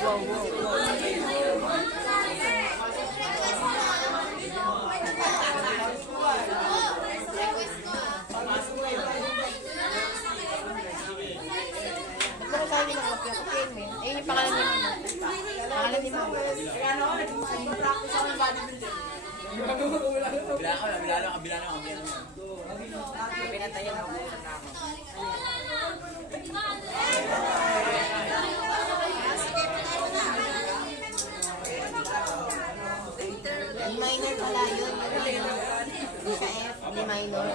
Ayun yung pangalan ni Mama. Pangalan ni Mama. Bilano. Pinatayan ako. Minor pala yun. Hindi sa F, hindi minor.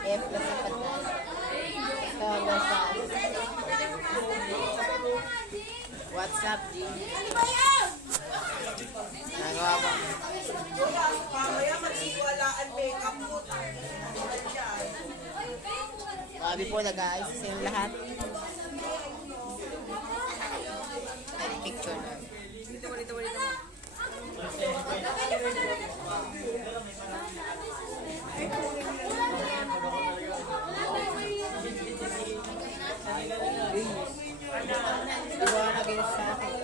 F plus ang patas. Ito, what's up, G? Nagawa ba? Mamaya mag-iwalaan make-up mo. Sabi po, nag-aayos yung lahat. Ay, picture na. Dito. Diba naging sa akin?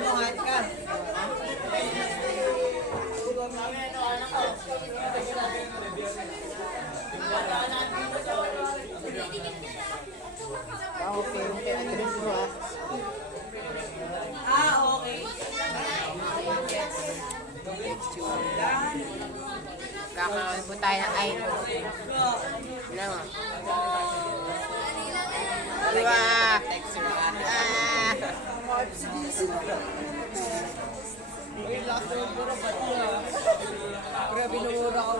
Buhat ka. Okay, address mo ah. Okay. Kakawin po tayo ng idol. Ano mo? Diba? Text mo ate. Uy, last one ko na ba ito? Grabe binura ko.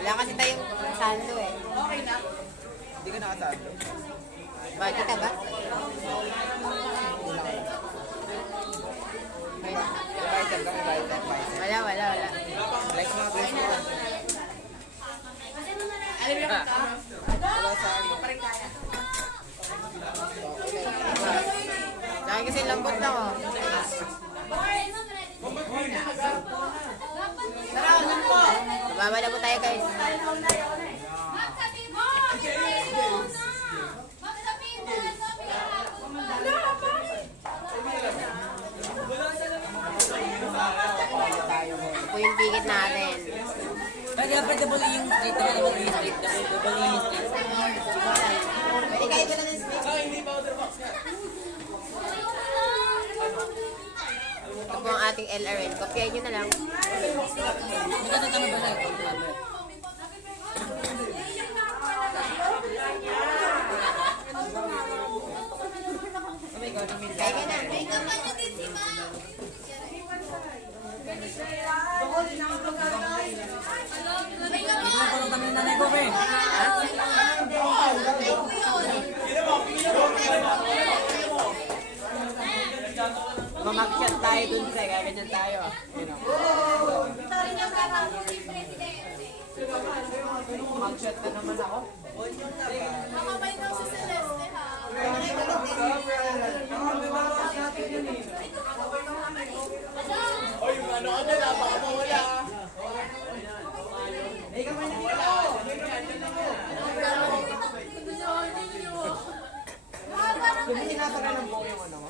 Wala kasi tayong sando eh. Okay na. Hindi ka nakasado. Bakit kita ba? Wala. Like mo. Alam mo ka? Wala sa ano. Dahil kasi lambot na ko. Tara, ulan po. Bababa na po tayo guys. Ito po yung ticket natin. Kaya pa double yung street, double yung street. Pwede kahit wala ng space. Ito po ang ating LRN. Kopyahin nyo na lang. Magkatama ba na ito? Kaya ka na. Mamag-shot tayo dun sa kaya ganyan tayo. Mag-shot na naman ako. Nakamay daw si Celeste ha. Oy, ano ka na? Baka mawala. Kung sinasara ng buong yung ano mo?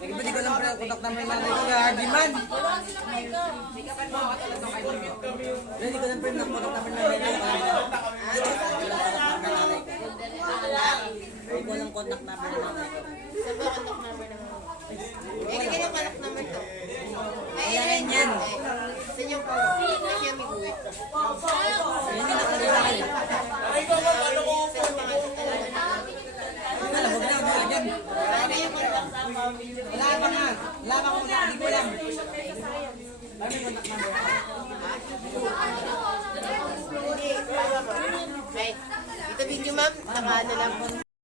Nagpapati ko lang pala kontak namin ng ito kay Hardiman. Hindi ko lang pala kontak namin ng ito. Hindi ko lang kontak namin ng ito. Saan ba ang contact number naman? Eh, hindi yung contact number to. Ayan yan. Saan yung po? Kasi yung miguwi. Hindi na kami sa akin. Ay, ko ba? Paano ko? Nalabog na ako dyan. Wala pa nga. Wala pa kung hindi ko lang. Ano yung kontak number? Ay, ito video ma'am, naka ano lang po.